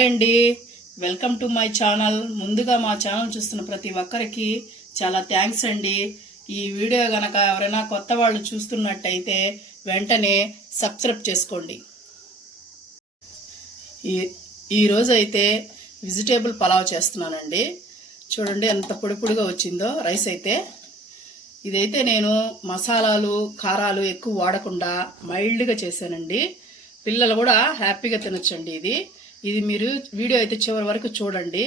Hi అండి, welcome to my channel. ముందుగా మా ఛానల్ చూస్తున్న ప్రతి ఒక్కరికి చాలా థ్యాంక్స్ అండి. ఈ వీడియో కనుక ఎవరైనా కొత్త వాళ్ళు చూస్తున్నట్టయితే వెంటనే సబ్స్క్రైబ్ చేసుకోండి. ఈరోజు అయితే వెజిటేబుల్ పలావ్ చేస్తున్నానండి. చూడండి ఎంత పొడి పొడిగా వచ్చిందో రైస్ అయితే. ఇదైతే నేను మసాలాలు కారాలు ఎక్కువ వాడకుండా మైల్డ్గా చేశానండి. పిల్లలు కూడా హ్యాపీగా తినొచ్చండి. ఇది మీరు వీడియో అయితే చివరి వరకు చూడండి.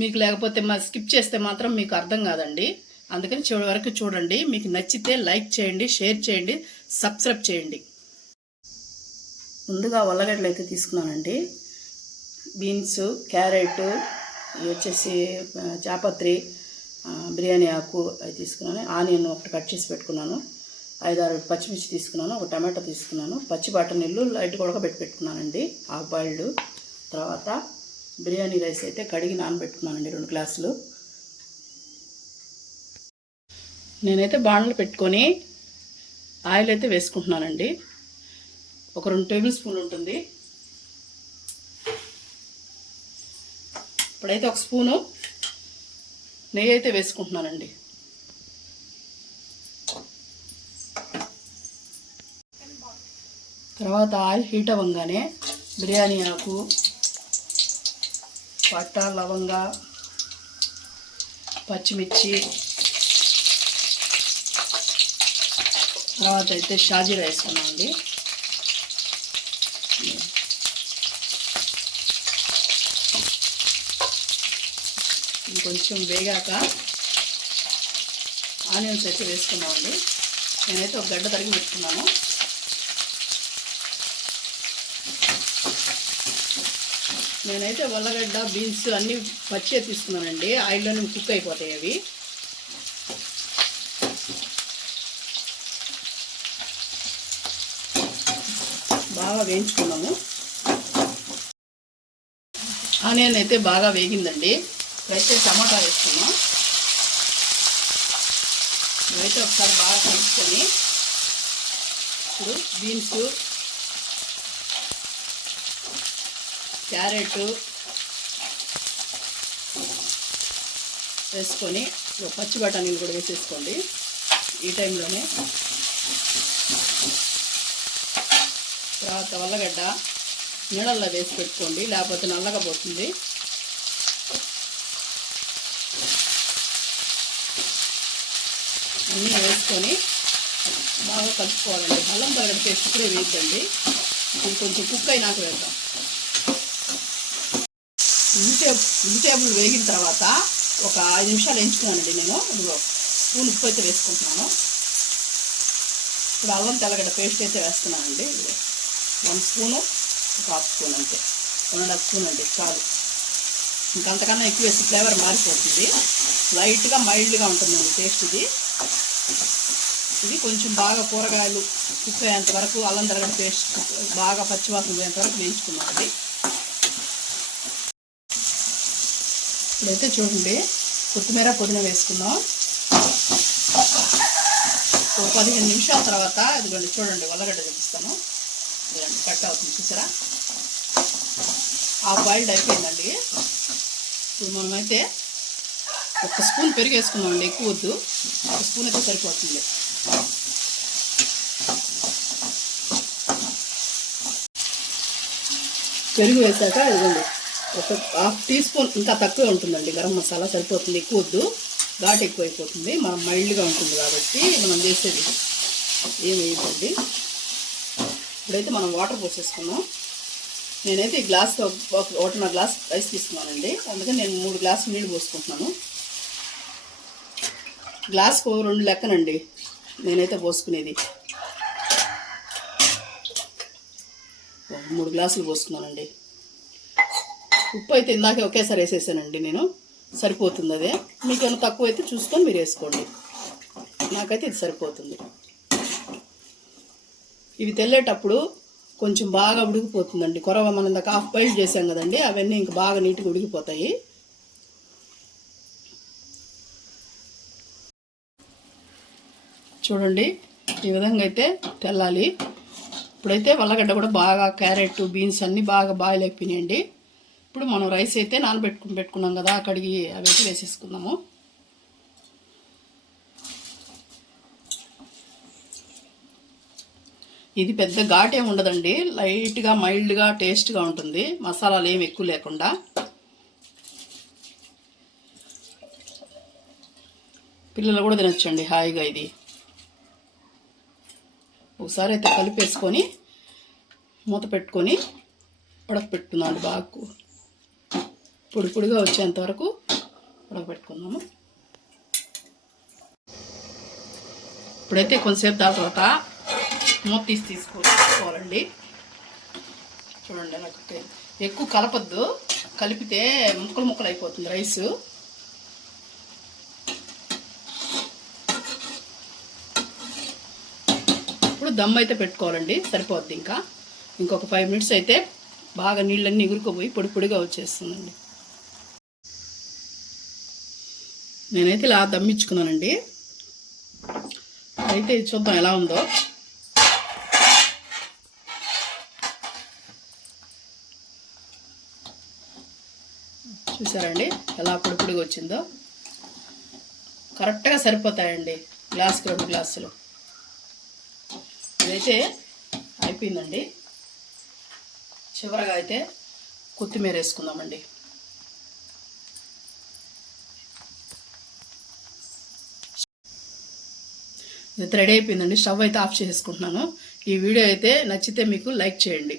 మీకు లేకపోతే స్కిప్ చేస్తే మాత్రం మీకు అర్థం కాదండి. అందుకని చివరి వరకు చూడండి. మీకు నచ్చితే లైక్ చేయండి, షేర్ చేయండి, సబ్స్క్రైబ్ చేయండి. ముందుగా ఉల్లగడ్డలు అయితే తీసుకున్నానండి. బీన్స్, క్యారెట్, ఇవి వచ్చేసి జాపత్రి, బిర్యానీ ఆకు అవి తీసుకున్నాను. ఆనియన్ ఒకటి కట్ చేసి పెట్టుకున్నాను. 5-6 పచ్చిమిర్చి తీసుకున్నాను. ఒక టమాటో తీసుకున్నాను. పచ్చి బఠానీలు లైట్గా ఉడకబెట్టుకున్నానండి, హాఫ్ బాయిల్డ్. తర్వాత బిర్యానీ రైస్ అయితే కడిగి నానబెట్టుకున్నానండి 2 గ్లాసులు. నేనైతే బాండ్లు పెట్టుకొని ఆయిల్ అయితే వేసుకుంటున్నానండి. ఒక 2 టేబుల్ స్పూన్లు ఉంటుంది. ఇప్పుడైతే 1 స్పూను నెయ్యి అయితే వేసుకుంటున్నానండి. తర్వాత ఆయిల్ హీట్ అవ్వగానే బిర్యానీ ఆకు, పట్ట, లవంగ, పచ్చిమిర్చి, తర్వాత అయితే షాజీరా వేసుకున్నామండి. ఇంకొంచెం వేగాక ఆనియన్స్ అయితే వేసుకున్నామండి. నేనైతే ఒక గడ్డ తరిగి పెట్టుకున్నాను. నేనైతే ఉల్లగడ్డ, బీన్స్ అన్నీ పచ్చిగా తీసుకున్నానండి. ఆయిల్లోనే కుక్ అయిపోతాయి అవి. బాగా వేయించుకున్నాము. ఆనియన్ అయితే బాగా వేగిందండి. ఇప్పుడైతే టమాటా వేసుకున్నాం. ఇవైతే ఒకసారి బాగా కలుపుకొని ఇప్పుడు బీన్స్, క్యారెట్ వేసుకొని పచ్చి బఠానీలు కూడా వేసేసుకోండి ఈ టైంలోనే. తర్వాత ఉల్లగడ్డ నీళ్ళల్లో వేసి పెట్టుకోండి, లేకపోతే నల్లగా పోతుంది. అన్నీ వేసుకొని బాగా కలుపుకోవాలండి. అల్లం వెల్లుల్లి పేస్ట్ ఇప్పుడే వేద్దండి. ఇది కొంచెం కుక్ అయినాక వేద్దాం. వెజిటేబుల్ వేగిన తర్వాత ఒక 5 నిమిషాలు వేయించుకున్నానండి నేను. ఇదిగో స్పూన్ ఉప్పు అయితే వేసుకుంటున్నాను. ఇప్పుడు అల్లం తెల్లగడ్డ పేస్ట్ అయితే వేస్తున్నానండి. 1 స్పూను, ఒక 1/2 స్పూన్ అంతే, 1.5 స్పూన్ అండి చాలు. ఇంకంతకన్నా ఎక్కువ వేసి ఫ్లేవర్ మారిపోతుంది. లైట్గా మైల్డ్గా ఉంటుందండి టేస్ట్. ఇది కొంచెం బాగా కూరగాయలు కుక్ అయ్యేంత వరకు, అల్లం తెల్లగడ్డ పేస్ట్ బాగా పచ్చివాసన పోయేంత వరకు వేయించుకున్నామండి. ఇప్పుడైతే చూడండి కొత్తిమీర, పుదీనా వేసుకున్నాం. ఒక 15 నిమిషాల తర్వాత ఇదిగోండి చూడండి ఉల్లగడ్డ చూపిస్తాను. ఇదిగోండి కట్ అవుతుంది చూసారా. హాఫ్ బాయిల్డ్ అయిపోయిందండి. ఇప్పుడు మనమైతే 1 స్పూన్ పెరుగు వేసుకున్నామండి. ఎక్కువ వద్దు, 1 స్పూన్ అయితే సరిపోతుంది. పెరుగు వేసాక ఇదిగోండి ఒక 1/2 టీ స్పూన్, ఇంకా తక్కువే ఉంటుందండి గరం మసాలా, సరిపోతుంది. ఎక్కువ వద్దు, ఘాటు ఎక్కువ అయిపోతుంది. మనం మైల్డ్గా ఉంటుంది కాబట్టి మనం చేసేది ఏమి వేయకండి. ఇప్పుడైతే మనం వాటర్ పోసేసుకున్నాం. నేనైతే ఈ గ్లాస్తో 1.5 గ్లాస్ రైస్ తీసుకున్నానండి. అందుకని నేను 3 గ్లాసులు నీళ్ళు పోసుకుంటున్నాను. గ్లాస్కు 2 లెక్కనండి నేనైతే పోసుకునేది. 3 గ్లాసులు పోసుకున్నానండి. ఉప్పు అయితే ఇందాకే ఒకేసారి వేసేసానండి నేను, సరిపోతుంది. అదే మీకేమైనా తక్కువ అయితే చూసుకొని మీరు వేసుకోండి. నాకైతే ఇది సరిపోతుంది. ఇవి తెల్లేటప్పుడు కొంచెం బాగా ఉడికిపోతుందండి. కొరవ మనం ఇందాక హాఫ్ బాయిల్ చేసాం కదండి, అవన్నీ ఇంకా బాగా నీట్గా ఉడికిపోతాయి. చూడండి ఈ విధంగా అయితే తెల్లాలి. ఇప్పుడైతే ఉల్లగడ్డ కూడా బాగా, క్యారెట్, బీన్స్ అన్నీ బాగా బాయిల్ అయిపోయినాయండి. ఇప్పుడు మనం రైస్ అయితే పెట్టుకున్నాం కదా, కడిగి అవి అయితే వేసేసుకుందాము. ఇది పెద్ద ఘాటేం ఉండదండి, లైట్గా మైల్డ్గా టేస్ట్గా ఉంటుంది, మసాలాలు ఏమి ఎక్కువ లేకుండా. పిల్లలు కూడా తినొచ్చండి హాయిగా. ఇది ఒకసారి అయితే కలిపేసుకొని మూత పెట్టుకొని ఉడకపెట్టుకుందామండి. బాగా పొడి పొడిగా వచ్చేంత వరకు ఉడకపెట్టుకుందాము. ఇప్పుడైతే కొంతసేపు దాని తర్వాత మూత తీసుకోవాలండి. చూడండి అలా ఎక్కువ కలపద్దు, కలిపితే ముక్కలు అయిపోతుంది రైసు. ఇప్పుడు దమ్ అయితే పెట్టుకోవాలండి, సరిపోద్ది. ఇంకొక 5 మినిట్స్ అయితే బాగా నీళ్ళన్నీ ఎగురుకుపోయి పొడి పొడిగా వచ్చేస్తుందండి. నేనైతే ఇలా దమ్మించుకున్నానండి. అయితే చూద్దాం ఎలా ఉందో. చూసారండి ఎలా పొడి పొడిగా వచ్చిందో. కరెక్ట్గా సరిపోతాయండి, గ్లాస్కి 2 గ్లాసులు. ఇదైతే అయిపోయిందండి. చివరగా అయితే కొత్తిమీర వేసుకుందామండి. ఇది రెడీ అయిపోయిందండి. స్టవ్ అయితే ఆఫ్ చేసుకుంటున్నాను. ఈ వీడియో అయితే నచ్చితే మీకు లైక్ చేయండి.